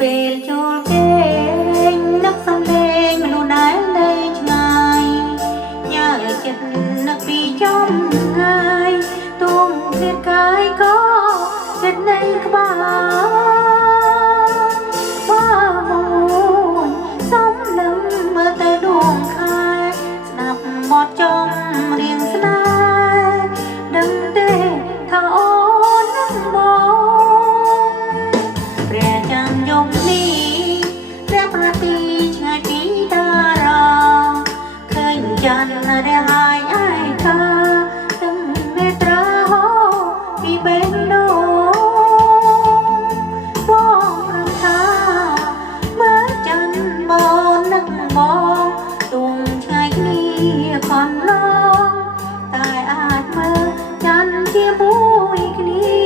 ពេលចូលគេងនឹកសំឡេងមនុស្សដែលនៅឆ្ងាយញើចិត្តនឹកពីចំងាយទួងឃ្លាតកាយក៏ចិត្តនៅក្បែរសំលឹមមើលទៅដួងខែស្ដាប់បទចំរៀងស្នេហ៍ដឹងទេថាអូននឹងបងព្រះច័ន្ទយប់នេះព្រះប្រទីឆ្ងាយពីតារាឃើញច័ន្ទរហាយឯកាទាំងនេត្រាហូរពីបេះដូងបងរំខាមើលច័ន្ទបូននឹកបងទួងឆ្ងាយគ្នាខំឡងតែអាចមើលច័ន្ទជាមួយគ្នា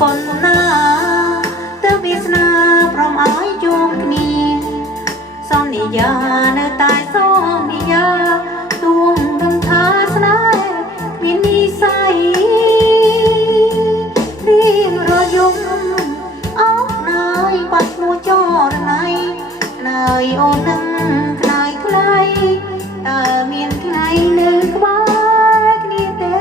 ប៉ុណ្ណាទើបវាស្នាព្រមឲ្យជួបគ្នាសន្យានៅតែសន្យាទួងដឹងថាស្នេហ៍មាននិស្ស័យរៀងរយំអោបណើយបាត់ឈ្មោះចរណៃណើយអូននឹងខ្នើយថ្លៃតើមានថ្ងៃនៅក្បែរគ្នាទេ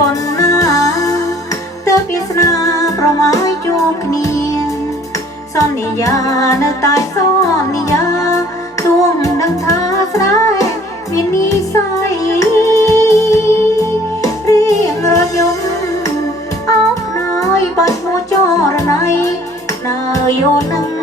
ប៉ុណ្ណាទើបវាស្នាប្រមឲ្យជួបគ្នាសន្យានៅតែសន្យាទួងដឹងថាស្នេហ៍មាននិស្ស័យរៀងរយំអោបណើយបាត់ឈ្មោះចរណៃណើយអូននឹង